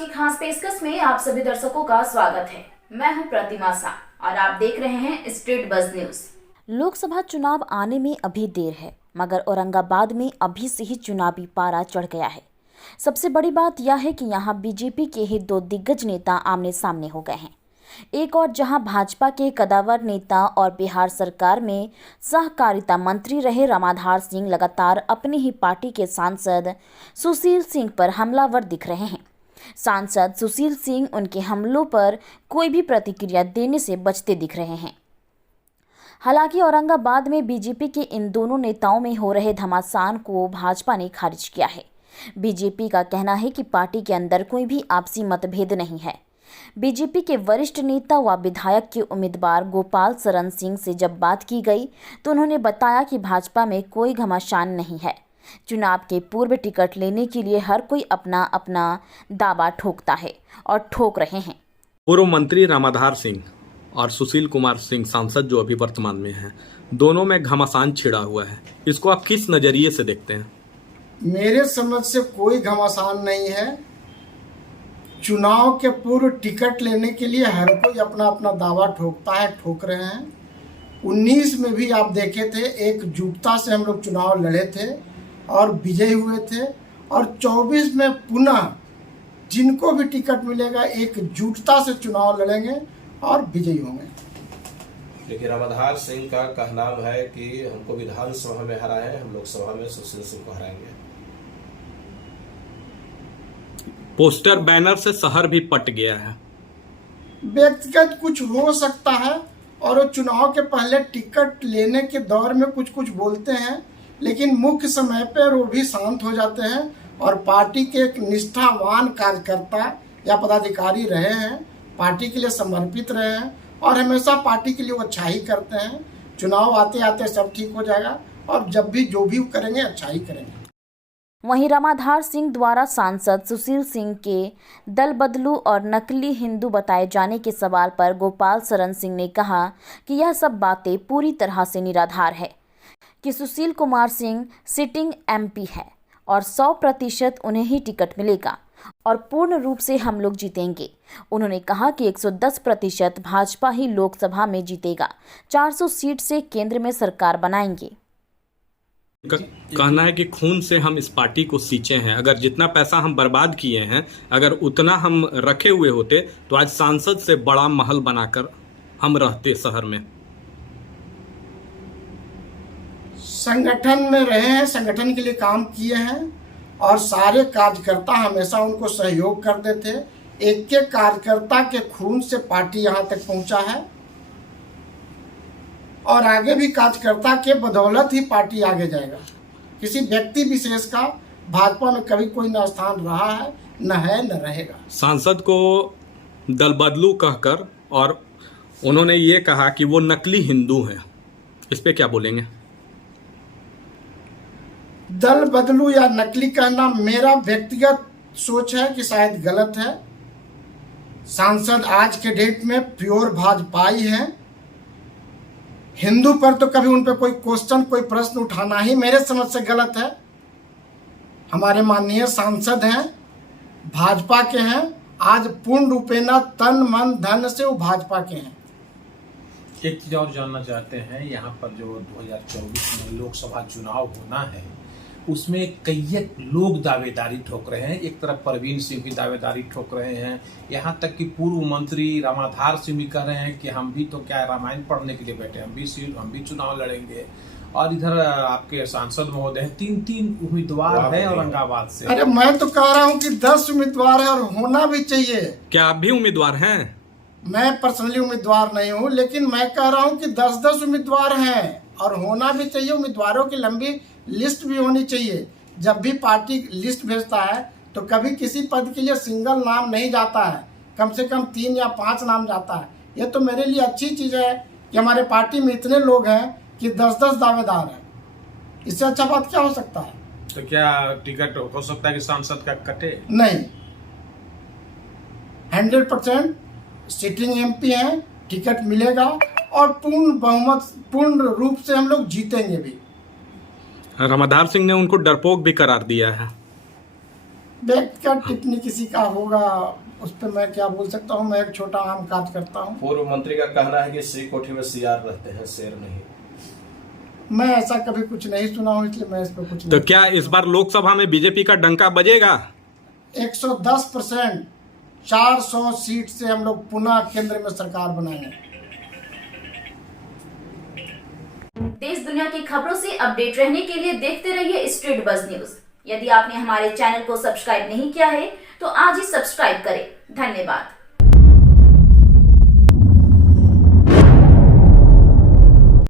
की खास पेशकश में आप सभी दर्शकों का स्वागत है। मैं हूं प्रतिमा शाह और आप देख रहे हैं स्ट्रीट बज़ न्यूज। लोकसभा चुनाव आने में अभी देर है, मगर औरंगाबाद में अभी से ही चुनावी पारा चढ़ गया है। सबसे बड़ी बात यह है कि यहां बीजेपी के ही दो दिग्गज नेता आमने सामने हो गए हैं। एक और जहां भाजपा के कद्दावर नेता और बिहार सरकार में सहकारिता मंत्री रहे रामाधार सिंह लगातार अपनी ही पार्टी के सांसद सुशील सिंह पर हमलावर दिख रहे हैं। सांसद सुशील सिंह उनके हमलों पर कोई भी प्रतिक्रिया देने से बचते दिख रहे हैं। हालांकि औरंगाबाद में बीजेपी के इन दोनों नेताओं में हो रहे घमासान को भाजपा ने खारिज किया है। बीजेपी का कहना है कि पार्टी के अंदर कोई भी आपसी मतभेद नहीं है। बीजेपी के वरिष्ठ नेता व विधायक के उम्मीदवार गोपाल शरण सिंह से जब बात की गई तो उन्होंने बताया कि भाजपा में कोई घमासान नहीं है। चुनाव के पूर्व टिकट लेने के लिए हर कोई अपना अपना दावा ठोकता है और ठोक रहे हैं। पूर्व मंत्री रामाधार सिंह और सुशील कुमार सिंह सांसद जो अभी वर्तमान में हैं, दोनों में घमासान छिड़ा हुआ है। इसको आप किस नजरिए से देखते हैं? मेरे समझ से कोई घमासान नहीं है। चुनाव के पूर्व टिकट लेने के लिए हर कोई अपना अपना दावा ठोकता है, ठोक रहे हैं। 19 में भी आप देखे थे, एकजुटता से हम लोग चुनाव लड़े थे और विजयी हुए थे। और 24 में पुनः जिनको भी टिकट मिलेगा एकजुटता से चुनाव लड़ेंगे और विजयी होंगे। देखिए, रामाधार सिंह का कहना है कि हमको विधानसभा में हराए, हम लोकसभा में सुशील सिंह को हराएंगे। पोस्टर बैनर से शहर भी पट गया है। व्यक्तिगत कुछ हो सकता है और वो चुनाव के पहले टिकट लेने के दौर में कुछ कुछ बोलते हैं, लेकिन मुख्य समय पर वो भी शांत हो जाते हैं और पार्टी के एक निष्ठावान कार्यकर्ता या पदाधिकारी रहे हैं, पार्टी के लिए समर्पित रहे हैं और हमेशा पार्टी के लिए वो अच्छा ही करते हैं। चुनाव आते आते सब ठीक हो जाएगा और जब भी जो भी करेंगे अच्छा ही करेंगे। वहीं रामाधार सिंह द्वारा सांसद सुशील सिंह के दल बदलू और नकली हिंदू बताए जाने के सवाल पर गोपाल शरण सिंह ने कहा कि यह सब बातें पूरी तरह से निराधार है कि सुशील कुमार सिंह सिटिंग एमपी है और 100% उन्हें ही टिकट मिलेगा और पूर्ण रूप से हम लोग जीतेंगे। उन्होंने कहा कि 110% भाजपा ही लोकसभा में जीतेगा, 400 सीट से केंद्र में सरकार बनाएंगे। कहना है कि खून से हम इस पार्टी को सींचे हैं। अगर जितना पैसा हम बर्बाद किए हैं, अगर उतना हम रखे हुए होते तो आज सांसद से बड़ा महल बनाकर हम रहते शहर में। संगठन में रहे हैं, संगठन के लिए काम किए हैं और सारे कार्यकर्ता हमेशा उनको सहयोग करते थे। एक एक कार्यकर्ता के खून से पार्टी यहाँ तक पहुँचा है और आगे भी कार्यकर्ता के बदौलत ही पार्टी आगे जाएगा। किसी व्यक्ति विशेष का भाजपा में कभी कोई न स्थान रहा है, न है, न रहेगा। सांसद को दल बदलू कहकर और उन्होंने ये कहा कि वो नकली हिंदू हैं, इस पे क्या बोलेंगे? दल बदलू या नकली कहना मेरा व्यक्तिगत सोच है कि शायद गलत है। सांसद आज के डेट में प्योर भाजपाई हैं। हिंदू पर तो कभी उन पर कोई क्वेश्चन, कोई प्रश्न उठाना ही मेरे समझ से गलत है। हमारे माननीय सांसद हैं, भाजपा के हैं, आज पूर्ण रूपेण तन मन धन से वो भाजपा के हैं। एक चीज और जानना चाहते हैं, यहाँ पर जो 2024 में लोकसभा चुनाव होना है उसमें कई लोग दावेदारी ठोक रहे हैं। एक तरफ परवीन सिंह की दावेदारी ठोक रहे हैं, यहाँ तक कि पूर्व मंत्री रामाधार सिंह भी कह रहे हैं कि हम भी तो क्या रामायण पढ़ने के लिए बैठे, हम भी चुनाव लड़ेंगे। और इधर आपके सांसद महोदय 3 उम्मीदवार हैं औरंगाबाद से। अरे मैं तो कह रहा हूँ कि 10 उम्मीदवार है और होना भी चाहिए। क्या आप भी उम्मीदवार हैं? मैं पर्सनली उम्मीदवार नहीं हूँ, लेकिन मैं कह रहा हूँ कि 10 उम्मीदवार हैं और होना भी चाहिए। उम्मीदवारों की लंबी लिस्ट भी होनी चाहिए। जब भी पार्टी लिस्ट भेजता है तो कभी किसी पद के लिए सिंगल नाम नहीं जाता है, कम से कम 3 या 5 नाम जाता है। ये तो मेरे लिए अच्छी चीज़ है कि हमारे पार्टी में इतने लोग हैं कि 10 दावेदार हैं। इससे अच्छा बात क्या हो सकता है? तो क्या टिकट हो सकता है कि सांसद का कटे? नहीं, 100% सिटिंग एमपी हैं, टिकट मिलेगा और पूर्ण बहुमत, पूर्ण रूप से हम लोग जीतेंगे भी। रामाधार सिंह ने उनको डरपोक भी करार दिया है। व्यक्तिगत टिप्पणी किसी का होगा उस पर मैं क्या बोल सकता हूँ। मैं एक छोटा आम कार्य करता हूँ। पूर्व मंत्री का कहना है कि सी कोठी में सीआर रहते हैं, शेर नहीं। मैं ऐसा कभी कुछ नहीं सुना हूँ, इसलिए मैं इस पर कुछ तो नहीं। क्या इस बार लोकसभा में बीजेपी का डंका बजेगा? 110% 400 सीट से हम लोग पुनः केंद्र में सरकार बनाएंगे। देश दुनिया की खबरों से अपडेट रहने के लिए देखते रहिए स्ट्रीट बज़ न्यूज। यदि आपने हमारे चैनल को सब्सक्राइब नहीं किया है तो आज ही सब्सक्राइब करें। धन्यवाद।